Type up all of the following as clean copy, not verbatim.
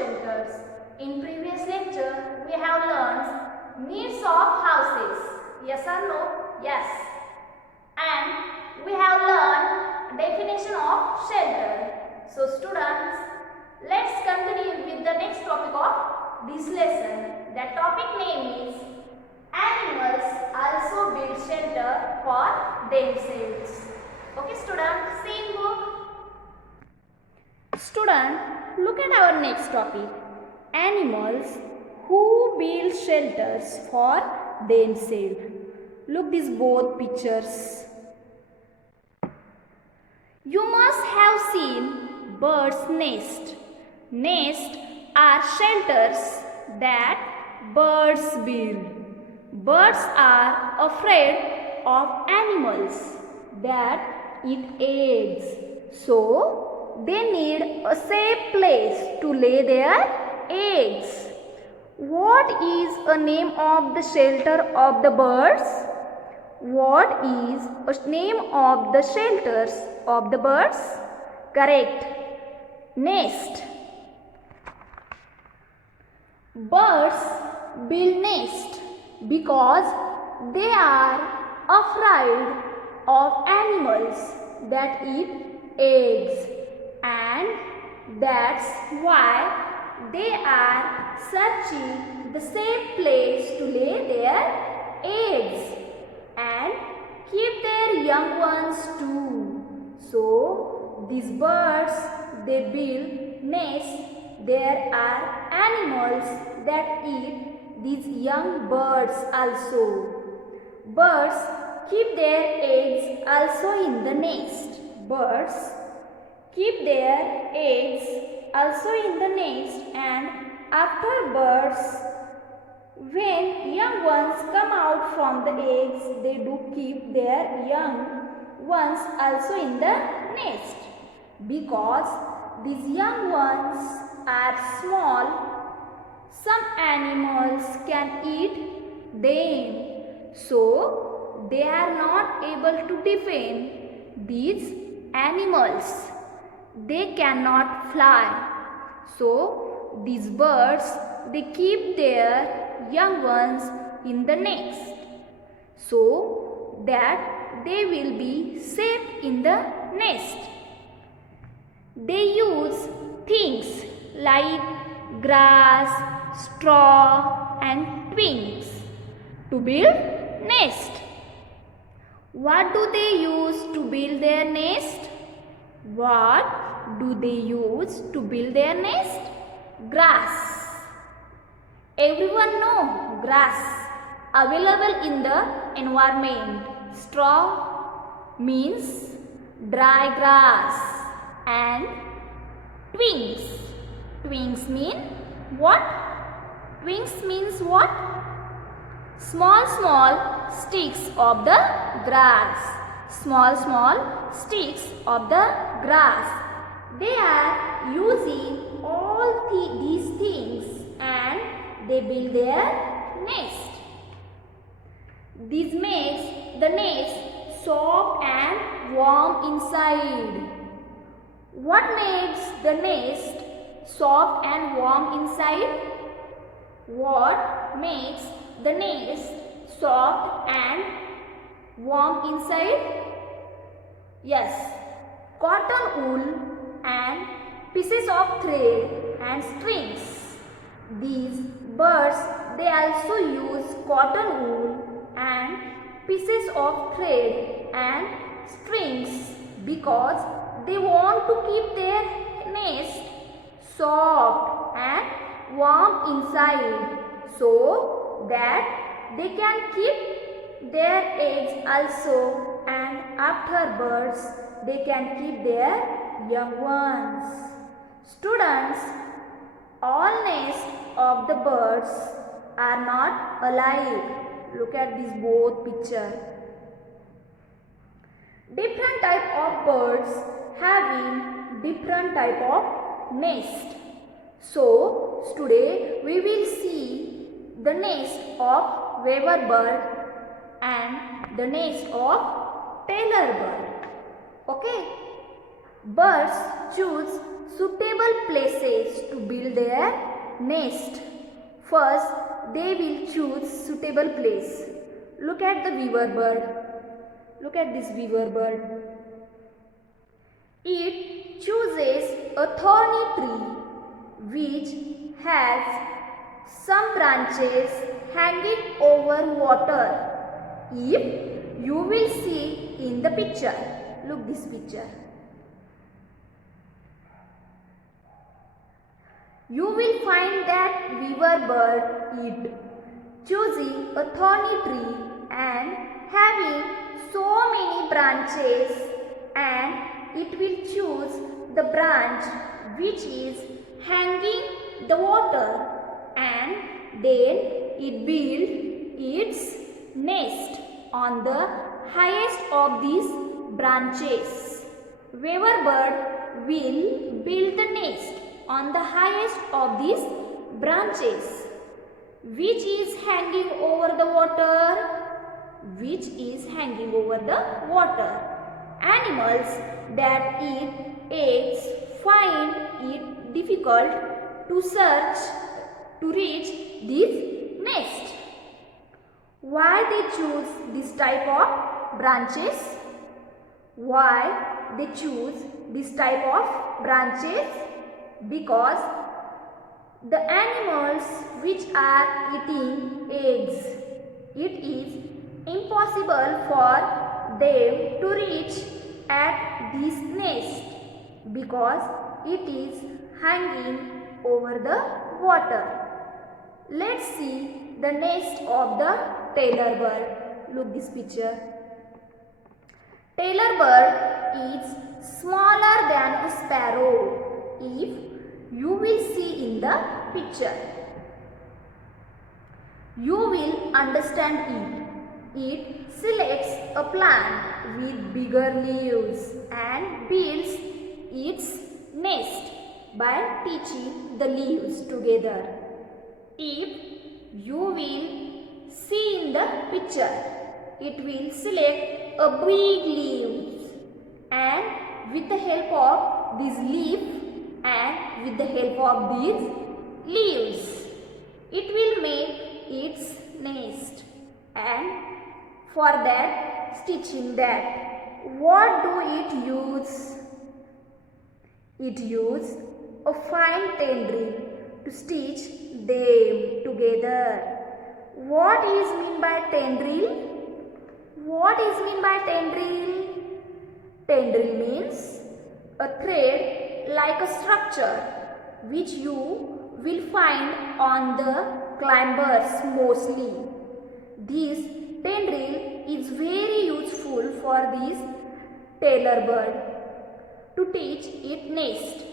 shelters. In previous lecture, we have learned needs of houses. Yes or no? Yes. And we have learned definition of shelter. So students, let's continue with the next topic of this lesson. The topic name is animals also build shelter for themselves. Okay students, same book. Student, look at our next topic. Animals who build shelters for themselves. Look these both pictures. You must have seen birds' nest. Nests are shelters that birds build. Birds are afraid of animals that eat eggs. So, they need a safe place to lay their eggs. What is the name of the shelter of the birds? What is the name of the shelters of the birds? Correct. Nest. Birds build nest because they are afraid of animals that eat eggs, and that's why they are searching the safe place to lay their eggs and keep their young ones too. So these birds, they build nests. There are animals that eat these young birds also. Birds keep their eggs also in the nest. Birds keep their eggs also in the nest, and after birds, when young ones come out from the eggs, they do keep their young ones also in the nest, because these young ones are small. Some animals can eat them, so they are not able to defend these animals. They cannot fly, so these birds, they keep their young ones in the nest so that they will be safe in the nest. They use things like grass, straw and twigs to build nest. What do they use to build their nest? What do they use to build their nest? Grass. Everyone know grass available in the environment. Straw means dry grass, and twigs. Twigs mean what? Twigs means what? Small sticks of the grass. Small sticks of the grass. They are using all these things and they build their nest. This makes the nest soft and warm inside. What makes the nest soft and warm inside? What makes the nest soft and warm inside? Yes, cotton wool and pieces of thread and strings. These birds, they also use cotton wool and pieces of thread and strings because they want to keep their nest soft and warm inside, so that they can keep their eggs also, and after birds they can keep their young ones. Students, all nests of the birds are not alike. Look at this both picture. Different type of birds having different type of nest. So today we will see the nest of Weaver bird and the nest of Tailor bird. Okay. Birds choose suitable places to build their nest. First, they will choose suitable place. Look at the weaver bird. Look at this weaver bird. It chooses a thorny tree which has some branches hanging over water. If you will see in the picture, look this picture. You will find that weaver bird choosing a thorny tree and having so many branches, and it will choose the branch which is hanging the water, and then it builds its nest on the highest of these branches. Weaver bird will build the nest on the highest of these branches. Which is hanging over the water? Which is hanging over the water? Animals that eat eggs find it difficult to search to reach this nest. Why they choose this type of branches? Why they choose this type of branches? Because the animals which are eating eggs, it is impossible for them to reach at this nest because it is hanging over the water. Let's see the nest of the tailor bird. Look this picture. Tailor bird is smaller than a sparrow. If you will see in the picture, you will understand it. It selects a plant with bigger leaves and builds its nest by touching the leaves together. If you will see in the picture, it will select a big leaves, and with the help of this leaf and with the help of these leaves, it will make its nest. And for that, stitching that, what do it use? It uses a fine tendril to stitch them together. What is mean by tendril? What is mean by tendril? Tendril means a thread like a structure which you will find on the climbers mostly. This tendril is very useful for this tailor bird to teach its nest.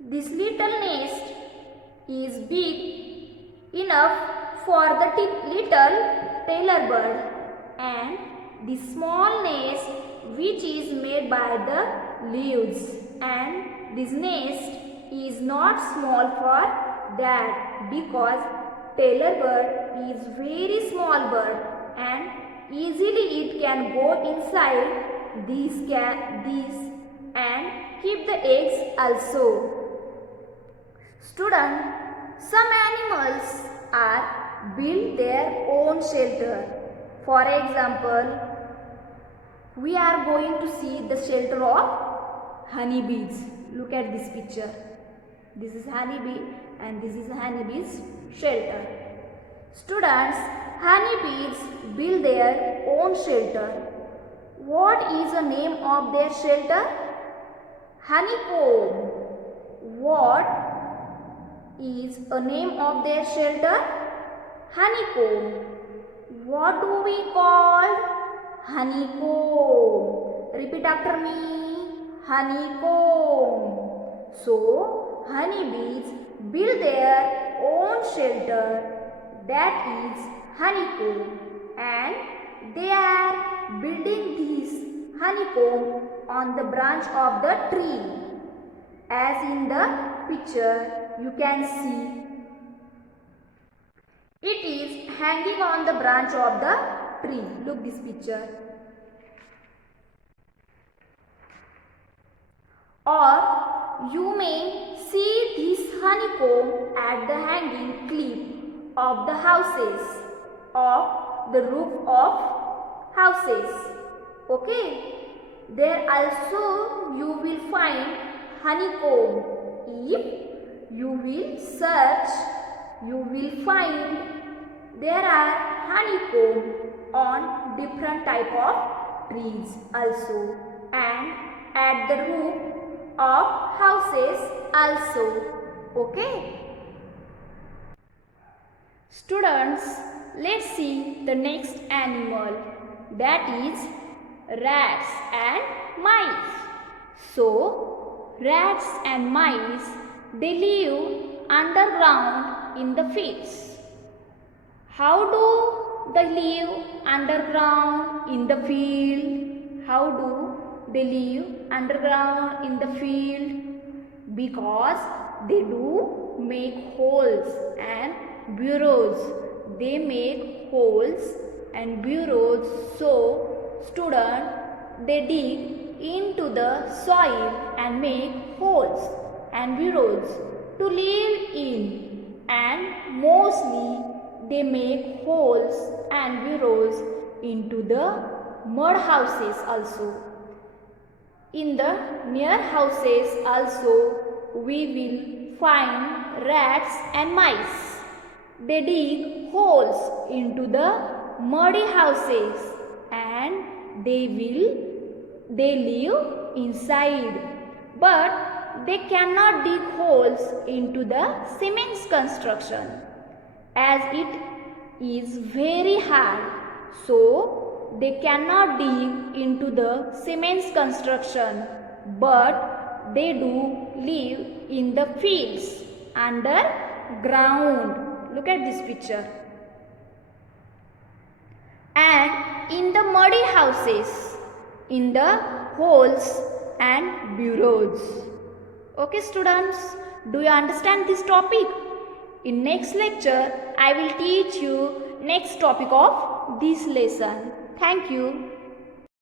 This little nest is big enough for the little tailor bird, and the small nest which is made by the leaves, and this nest is not small for that because tailor bird is very small bird and easily it can go inside these and keep the eggs also. Student, some animals are build their own shelter. For example, we are going to see the shelter of honeybees. Look at this picture. This is honeybee and this is honeybee's shelter. Students, honeybees build their own shelter. What is the name of their shelter? Honeycomb. What is the name of their shelter? Honeycomb. What do we call? Honeycomb. Repeat after me. Honeycomb. So, honeybees build their own shelter, that is honeycomb, and they are building this honeycomb on the branch of the tree. As in the picture you can see, it is hanging on the branch of the tree. Look this picture. Or you may see this honeycomb at the hanging cliff of the houses, of the roof of houses. Okay. There also you will find honeycomb. If you will search, you will find there are honeycomb on different type of trees also, and at the roof of houses also. Okay. Students, let's see the next animal, that is rats and mice. So, rats and mice, they live underground in the fields. How do they live underground in the field? How do they live underground in the field? Because they do make holes and burrows. They make holes and burrows. So, students, they dig into the soil and make holes and burrows to live in, and mostly they make holes and burrows into the mud houses also. In the near houses also we will find rats and mice. They dig holes into the muddy houses and they live inside, but they cannot dig holes into the cement construction as it is very hard, so they cannot dig into the cement construction, but they do live in the fields underground. Look at this picture. And in the muddy houses, in the holes and burrows. Okay students, do you understand this topic? In next lecture, I will teach you next topic of this lesson. Thank you.